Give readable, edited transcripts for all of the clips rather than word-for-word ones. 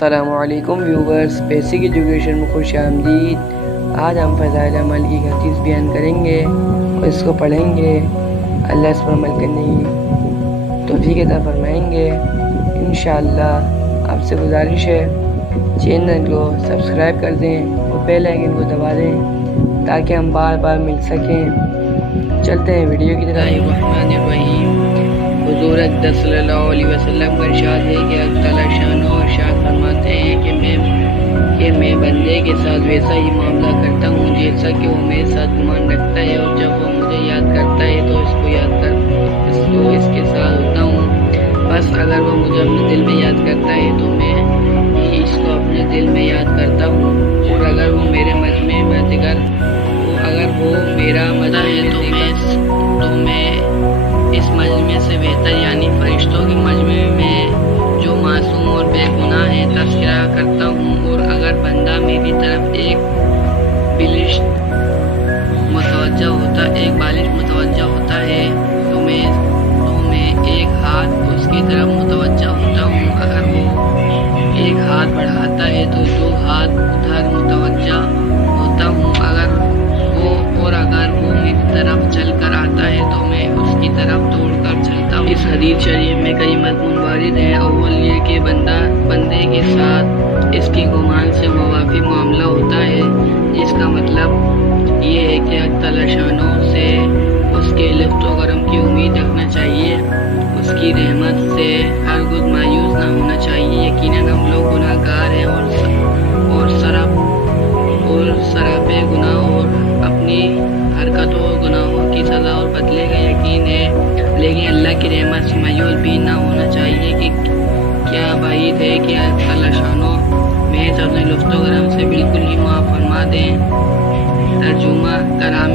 السلام علیکم viewers, basic education میں خوش آمدید۔ آج ہم فضائل عمل کی حدیث بیان کریں گے اور اس کو پڑھیں گے، اللہ اس پر عمل کرنے کی توفیق عطا فرمائیں گے انشاءاللہ۔ آپ سے گزارش ہے چینل کو سبسکرائب کر دیں اور بیل آئیکن کو دبا دیں تاکہ ہم بار بار مل سکیں۔ چلتے ہیں ویڈیو کی طرف۔ الرحمن الرحیم۔ حضور اقدس صلی اللہ علیہ وسلم کا ارشاد ہے کہ اللہ تعالیٰ شان و ارشاد فرماتے ہیں کہ میں بندے کے ساتھ ویسا ہی معاملہ کرتا ہوں جیسا کہ وہ میرے ساتھ گمان رکھتا ہے، اور جب وہ مجھے یاد کرتا ہے تو اس کے ساتھ ہوتا ہوں۔ بس اگر وہ مجھے اپنے دل میں یاد کرتا ہے تو میں بھی اس کو اپنے دل میں یاد کرتا ہوں، اور اگر وہ میرے مجمع میں تو میں اس مجمع سے بہتر یعنی فرشتوں کے مجمع میں جو معصوم اور بے گناہ ہے تذکرہ کرتا ہوں، اور اگر بندہ میری طرف ایک بالش متوجہ ہوتا ہے تو میں ایک ہاتھ اس کی طرف متوجہ ہوتا ہوں، اگر وہ ایک ہاتھ بڑھاتا ہے تو دو ہاتھ ادھر متوجہ ہوتا ہوں، اگر وہ میری طرف چل کر آتا ہے تو میں اس کی طرف دوڑ کر چلتا ہوں۔ اس حدیث شریف میں کئی مضمون وارد ہیں۔ اول یہ کہ بندے کے ساتھ اس کی گمان سے موافق معاملہ ہوتا ہے، جس کا مطلب یہ ہے کہ اللہ تعالیٰ شانوں سے اس کے لطف و کرم کی امید رکھنا چاہیے، اس کی رحمت سے ہرگز مایوس نہ ہونا چاہیے۔ یقیناً ہم لوگ گناہ گار ہیں اور سراپے گناہ اور اپنی حرکتوں اور گناہوں کی سزا اور بدلے کا یقین ہے، لیکن اللہ کی رحمت سے مایوس بھی نہ ہونا چاہیے کہ کیا بعید ہے کہ اللہ شانوں محض اپنے لطف و کرم سے بالکل ہی معاف فرما دیں۔ ترجمہ کلام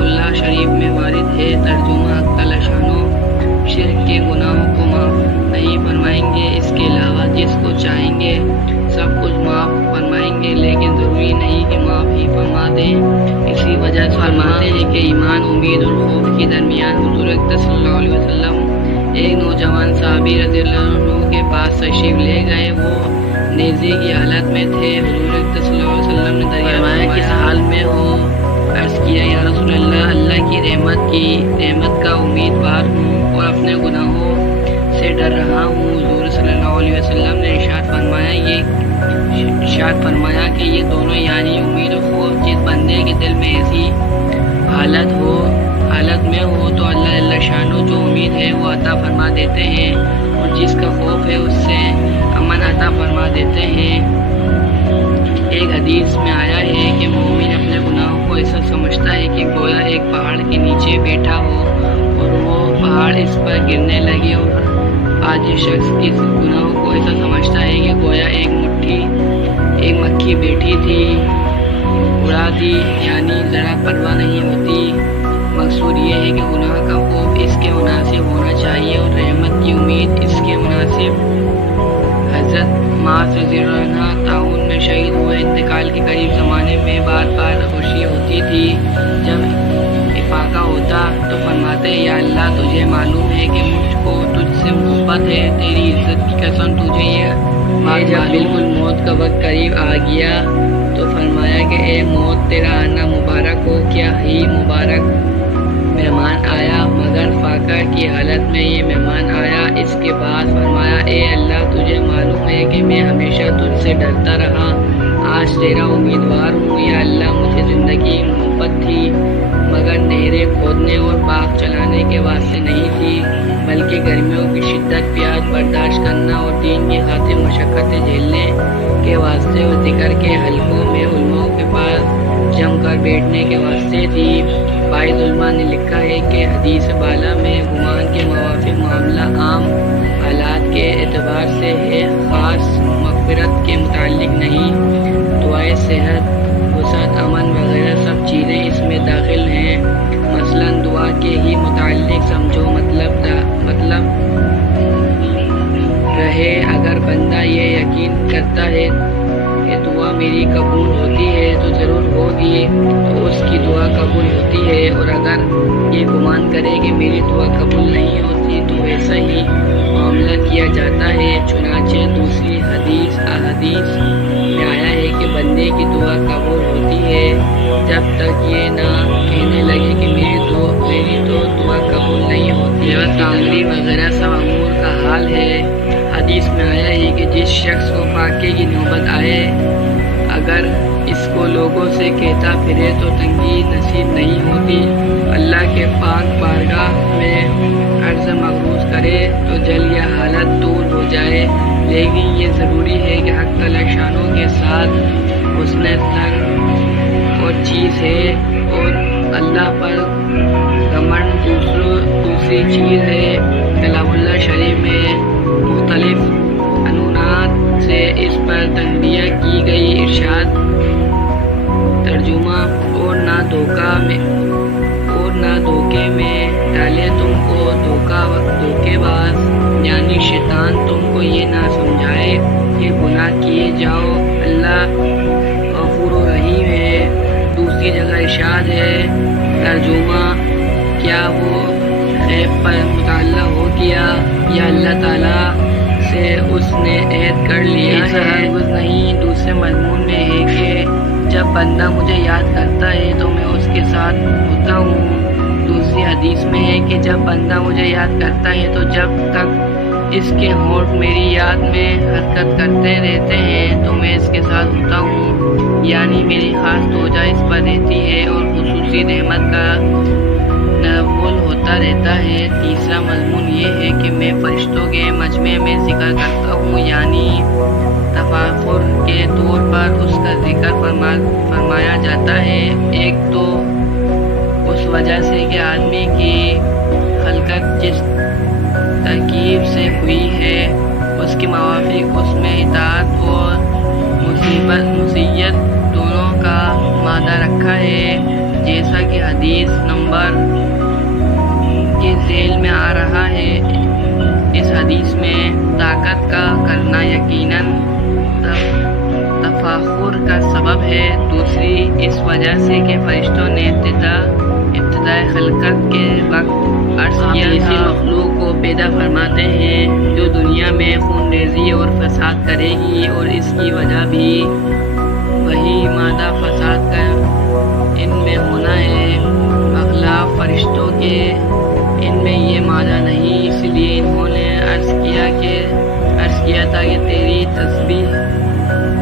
اللہ شریف میں وارد ہے۔ ترجمہ اللہ شانوں شرک کے گناہوں کو معاف نہیں فرمائیں گے، اس کے علاوہ جس کو چاہیں گے سب کچھ معاف فرمائیں گے، لیکن ضروری نہیں کہ معاف ہی فرما دیں۔ اسی وجہ سے فرماتے ہیں کہ ایمان، امید اور خوف کے درمیان حضور اقدس صلی اللہ علیہ وسلم ایک نوجوان صحابی رضی اللہ عنہ کے پاس تشریف لے گئے۔ وہ نیزے کی حالت میں تھے۔ حضور اقدس صلی اللہ علیہ وسلم نے دریافت کس حال میں ہو؟ عرض کیا، یا رسول اللہ کی رحمت کا امیدوار ہوں اور اپنے گناہوں سے ڈر رہا ہوں۔ حضور صلی اللہ علیہ وسلم نے ارشاد فرمایا کہ یہ دونوں یعنی امید و خوف جس بندے کے دل میں ایسی حالت میں ہو تو اللہ شانو جو امید ہے وہ عطا فرما دیتے ہیں، اور جس کا خوف ہے اس سے امن عطا فرما دیتے ہیں۔ ایک حدیث میں آیا ہے کہ مومن اپنے گناہوں کو ایسا سمجھتا ہے کہ گویا ایک پہاڑ کے نیچے بیٹھا ہو اور وہ پہاڑ اس پر گرنے لگے، اور آج شخص کے گناہوں کو ایسا سمجھتا ہے کہ گویا ایک مکھی بیٹھی تھی، اڑا دی، یعنی ذرا پرواہ نہیں ہوتی۔ مقصود یہ ہے کہ گناہ کا خوف اس کے مناسب ہونا چاہیے اور رحمت کی امید اس کے مناسب۔ حضرت معاذ رضی اللہ عنہ طاعون میں شہید ہوئے۔ انتقال کے قریب زمانے میں بار بار خوشی ہوتی تھی۔ جب افاقہ ہوتا تو فرماتے، یا اللہ تجھے معلوم ہے کہ مجھ کو تجھ سے محبت ہے، تیری عزت کی قسم تجھے یہ جب بالکل موت کا وقت قریب آ گیا تو فرمایا کہ اے موت تیرا آنا مبارک ہو، کیا ہی مبارک مہمان آیا، مگر فاقہ کی حالت میں یہ مہمان آیا۔ اس کے بعد فرمایا، اے اللہ تجھے معلوم ہے کہ میں ہمیشہ تجھ سے ڈرتا رہا، آج تیرا امیدوار ہوں۔ یا اللہ مجھے زندگی محبت تھی مگر نہریں کھودنے اور باغ چلانے کے واسطے نہیں تھی، بلکہ گرمیوں کی شدت، پیاس برداشت کرنا اور دین کی خاطر مشقتیں جھیلنے کے واسطے، اور ذکر کے حلقوں میں علماء کے پاس جم کر بیٹھنے کے واسطے تھی۔ بعض علماء نے لکھا ہے کہ حدیث بالا میں گمان کے موافق معاملہ عام حالات کے اعتبار سے ہے، خاص مغفرت کے متعلق نہیں۔ دعائیں صحت، وسعت، امن وغیرہ سب چیزیں اس میں داخل ہیں۔ مثلا دعا کے ہی متعلق سمجھو، مطلب رہے اگر بندہ یہ یقین کرتا ہے کہ دعا میری قبول ہوتی ہے تو ضرور ہوگی تو اس کی دعا قبول ہوتی ہے، اور اگر یہ گمان کرے کہ میری دعا قبول نہیں ہوتی تو ویسا ہی معاملہ کیا جاتا ہے۔ چنانچہ دوسری حدیث واقعے کی نوبت آئے، اگر اس کو لوگوں سے کہتا پھرے تو تنگی نصیب نہیں ہوتی۔ اللہ کے پاک بارگاہ میں عرض مغروض کرے تو جل یہ حالت دور ہو جائے، لیکن یہ ضروری ہے کہ حق تعالی شانوں کے ساتھ حسن ظن اور چیز ہے، اور اللہ پر گھمنڈ دوسری چیز ہے۔ کلام اللہ شریف میں مختلف عنوانات سے اس پر تنبیہ کی گئی۔ ارشاد ترجمہ: اور نہ دھوکے میں ڈالے تم کو دھوکے باز، یعنی شیطان تم کو یہ نہ سمجھائے کہ گناہ کیے جاؤ، اللہ غفور و رحیم ہے۔ دوسری جگہ ارشاد ہے ترجمہ: کیا وہ غیب پر مطلع ہو گیا یا اللہ تعالیٰ سے اس نے عہد کر لیا ہے؟ ہرگز نہیں۔ دوسرے مضمون میں ہے کہ جب بندہ مجھے یاد کرتا ہے تو میں اس کے ساتھ ہوتا ہوں۔ دوسری حدیث میں ہے کہ جب بندہ مجھے یاد کرتا ہے تو جب تک اس کے ہونٹ میری یاد میں حرکت کرتے رہتے ہیں تو میں اس کے ساتھ ہوتا ہوں، یعنی میری خاص توجہ اس پر رہتی ہے اور خصوصی رحمت کا نزول ہوتا رہتا ہے۔ تیسرا مضمون یہ ہے کہ میں فرشتوں کے مجمع میں ذکر کرتا ہوں، یعنی تفاخر کے طور پر اس کا ذکر فرمایا جاتا ہے۔ ایک تو اس وجہ سے کہ آدمی کی خلقت جس ترکیب سے ہوئی ہے اس کے موافق اس میں اطاعت اور معصیت دونوں کا مادہ رکھا ہے، جیسا کہ حدیث نمبر کے ذیل میں آ رہا ہے۔ اس حدیث میں طاقت کا کرنا یقیناً تفاخر کا سبب ہے۔ دوسری اس وجہ سے کہ فرشتوں نے ابتداء خلقت کے وقت عرض کیا تھا، اسی مخلوق کو پیدا فرماتے ہیں جو دنیا میں خون ریزی اور فساد کرے گی، اور اس کی وجہ بھی وہی مادہ فساد کا ان میں ہونا ہے، بخلاف فرشتوں کے ان میں یہ مادہ نہیں۔ اس لیے انہوں نے عرض کیا تھا کہ تیری تسبیح و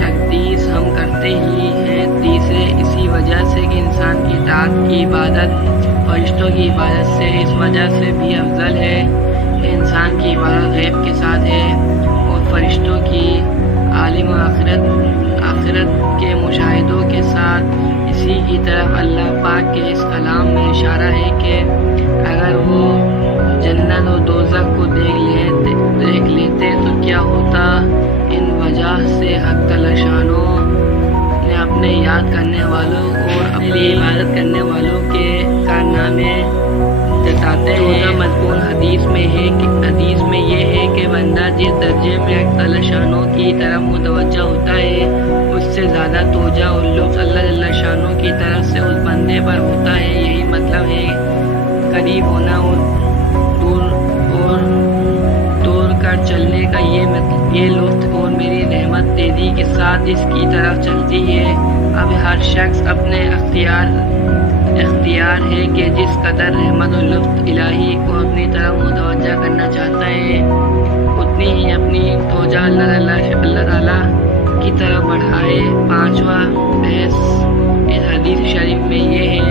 تقدیس ہم کرتے ہی ہیں۔ تیسرے اسی وجہ سے کہ انسان کی اطاعت کی عبادت فرشتوں کی عبادت سے اس وجہ سے بھی افضل ہے کہ انسان کی عبادت غیب کے ساتھ ہے اور فرشتوں کی عالم و آخرت کے مشاہدوں کے ساتھ۔ اسی کی طرف اللہ پاک کے اس کلام میں اشارہ ہے کہ اگر وہ جنت و دوزخ کو دیکھ لیتے تو کیا ہوتا۔ ان وجہ سے حق تعالی شانوں نے اپنے یاد کرنے والوں اور اپنی عبادت کرنے والوں کے کارنامے جتاتے ہیں۔ مضمون حدیث میں یہ ہے کہ بندہ جس درجے میں حق تعالی شانوں کی طرف متوجہ ہوتا ہے اس سے زیادہ توجہ اور لطف اللہ جل شانوں کی طرف سے اس بندے پر ہوتا ہے۔ یہی مطلب ہے قریب ہونا اور دور کر چلنے کا یہ لطف اور میری رحمت تیزی کے ساتھ اس کی طرف چلتی ہے۔ اب ہر شخص اپنے اختیار ہے کہ جس قدر رحمت و لطف الہی کو اپنی طرف متوجہ کرنا چاہتا ہے اتنی ہی اپنی توجہ اللہ تعالیٰ کی طرف بڑھائے۔ پانچواں بحث اس حدیث شریف میں یہ ہے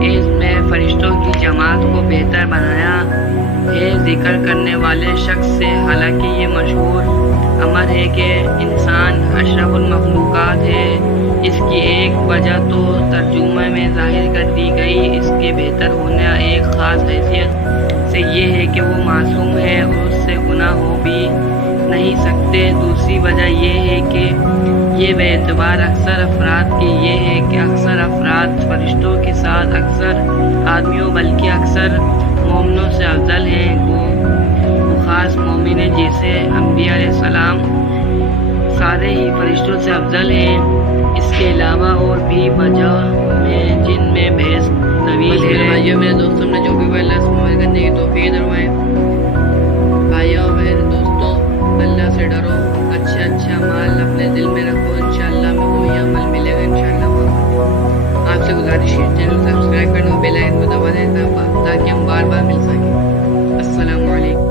کہ اس میں فرشتوں کی جماعت کو بہتر بنایا ہے ذکر کرنے والے شخص سے۔ حالانکہ یہ مشہور امر ہے کہ انسان اشرف المخلوقات ہے، اس کی ایک وجہ تو ترجمہ میں ظاہر کر دی گئی، اس کے بہتر ہونے ایک خاص حیثیت سے یہ ہے کہ وہ معصوم ہے اور اس سے گناہ ہو بھی نہیں سکتے۔ دوسری وجہ یہ ہے کہ یہ بے اعتبار اکثر افراد کی یہ ہے کہ اکثر افراد فرشتوں کے ساتھ اکثر آدمیوں بلکہ اکثر مومنوں سے افضل ہیں۔ وہ خاص مومن ہیں جیسے انبیاء علیہ السلام سارے ہی فرشتوں سے افضل ہیں۔ اس کے علاوہ اور بھی وجہ میں جن میں بحث طویل ہے۔ بھائیوں میرے دوستوں نے جو بھی اللہ سے عمل کرنے کی توفیق دروائے، بھائیوں میرے دوستوں اللہ سے ڈرو، اچھا عمل اپنے دل میں رکھو، انشاءاللہ میں وہی عمل ملے گا انشاءاللہ۔ آپ سے گزارش ہے چینل سبسکرائب کرنا، بیل آئکن کو دبا دینا تاکہ ہم بار بار مل سکیں۔ السلام علیکم۔